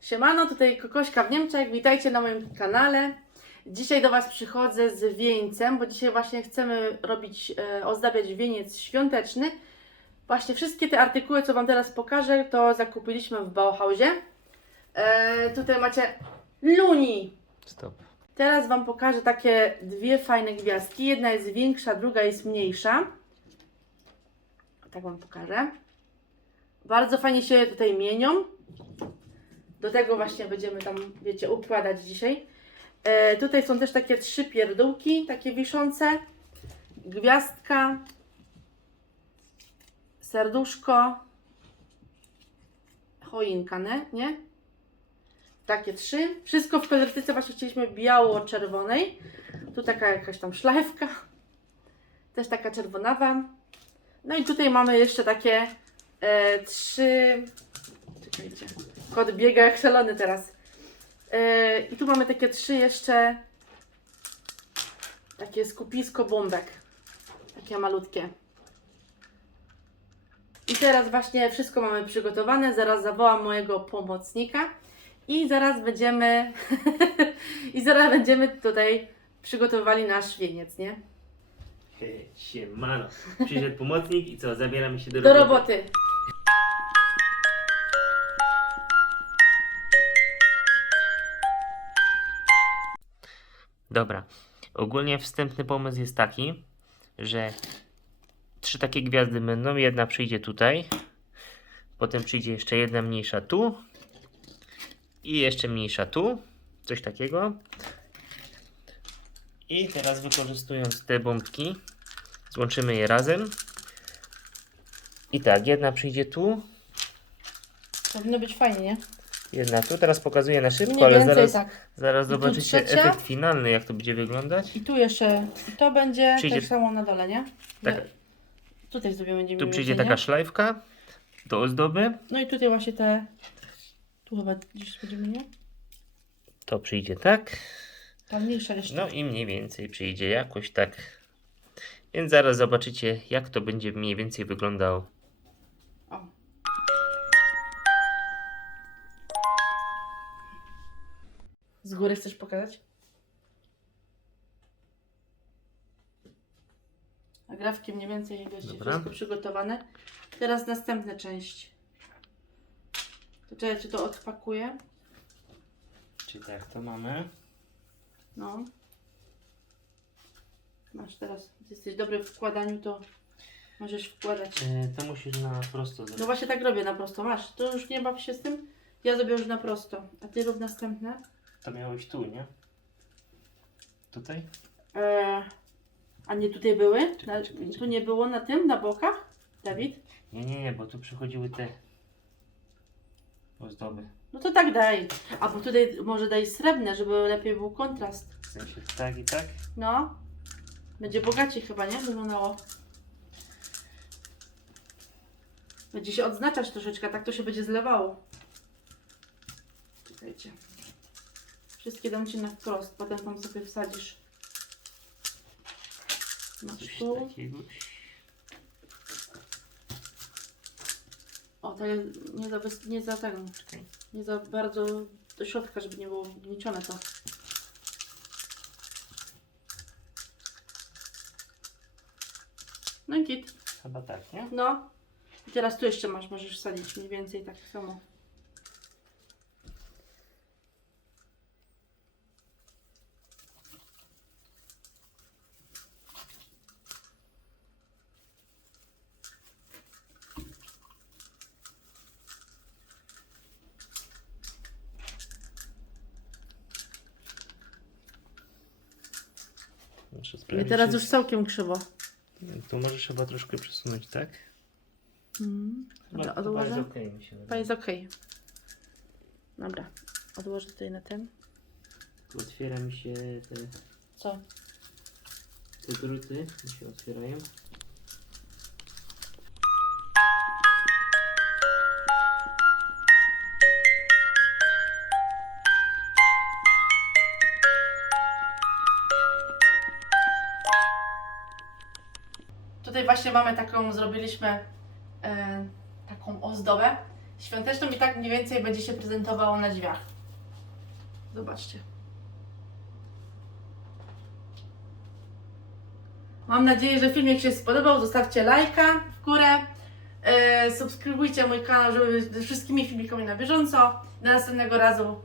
Siemano, tutaj Kokośka w Niemczech, witajcie na moim kanale. Dzisiaj do Was przychodzę z wieńcem, bo dzisiaj właśnie chcemy robić, e, ozdabiać wieniec świąteczny. Właśnie wszystkie te artykuły, co Wam teraz pokażę, to zakupiliśmy w Bauhausie. E, tutaj macie Luni. Stop. Teraz Wam pokażę takie dwie fajne gwiazdki. Jedna jest większa, druga jest mniejsza. Tak Wam pokażę. Bardzo fajnie się tutaj mienią. Do tego właśnie będziemy tam, wiecie, układać dzisiaj. E, tutaj są też takie trzy pierdółki, takie wiszące. Gwiazdka. Serduszko. Choinka, nie? nie? Takie trzy. Wszystko w kolorystyce właśnie chcieliśmy biało-czerwonej. Tu taka jakaś tam szlajewka. Też taka czerwonawa. No i tutaj mamy jeszcze takie e, trzy. Czekajcie. Kod biega jak szalony teraz. E, I tu mamy takie trzy jeszcze. Takie skupisko bombek. Takie malutkie. I teraz właśnie wszystko mamy przygotowane. Zaraz zawołam mojego pomocnika. I zaraz będziemy. I zaraz będziemy tutaj przygotowywali nasz wieniec, nie? Hej, Siemano. Przyszedł pomocnik i co, zabieramy się do, Do roboty. Dobra. Ogólnie wstępny pomysł jest taki, że trzy takie gwiazdy będą. Jedna przyjdzie tutaj, potem przyjdzie jeszcze jedna mniejsza tu i jeszcze mniejsza tu. Coś takiego. I teraz wykorzystując te bombki, złączymy je razem. I tak, jedna przyjdzie tu, Powinno być fajnie, nie? Jedna tu, teraz pokazuję na szybko, Mniej ale więcej zaraz, tak. zaraz I tu zobaczycie trzecia? efekt finalny, jak to będzie wyglądać. I tu jeszcze. I to będzie Przyjdzie- tak samo na dole, nie? Tak. Tutaj sobie będziemy Tu mieć, przyjdzie taka szlajfka do ozdoby. No i tutaj właśnie te. Tu chyba gdzieś będziemy, nie? To przyjdzie tak. Ta mniejsza jeszcze. No i mniej więcej przyjdzie jakoś tak. Więc zaraz zobaczycie, jak to będzie mniej więcej wyglądało. Z góry chcesz pokazać? A grafki mniej więcej Dobra. wszystko przygotowane. Teraz następna część. To czekajcie, to odpakuję. Czy tak to mamy? No. Masz teraz, jesteś dobry w wkładaniu, to możesz wkładać. E, to musisz na prosto No zrobić. właśnie tak robię na prosto. Masz, to już nie baw się z tym. Ja zrobię już na prosto. A ty rób następne. To miałeś tu, nie? Tutaj? Eee, a nie tutaj były? Na, Czekaj, czekaj, tu czekaj. nie było na tym, na bokach? Dawid? Nie, nie, nie, bo tu przychodziły te ozdoby. No to tak daj. A bo tutaj może daj srebrne, żeby lepiej był kontrast. W sensie tak i tak. No. Będzie bogaciej chyba, nie? Wyglądało. Będzie się odznaczać troszeczkę, tak to się będzie zlewało. Czekajcie. Wszystkie dam Ci na wprost, potem tam sobie wsadzisz. Masz tu. O, jest nie za, nie za tego. Nie za bardzo do środka, żeby nie było wgniecione to. No i git. Chyba tak, nie? No. I teraz tu jeszcze masz, możesz wsadzić mniej więcej tak samo. Muszę I sprawdzić, teraz już całkiem krzywo. Tu możesz chyba troszkę przesunąć, tak? Mm. Chyba, odłożę? jest okej, mi się To wydaje. jest ok. Dobra. Odłożę tutaj na ten. Otwiera mi się te, Co? te druty, mi się otwierają. Tutaj właśnie mamy taką, zrobiliśmy e, taką ozdobę świąteczną i tak mniej więcej będzie się prezentowało na drzwiach. Zobaczcie. Mam nadzieję, że filmik się spodobał. Zostawcie lajka w górę. E, subskrybujcie mój kanał, żeby być wszystkimi filmikami na bieżąco. Do następnego razu.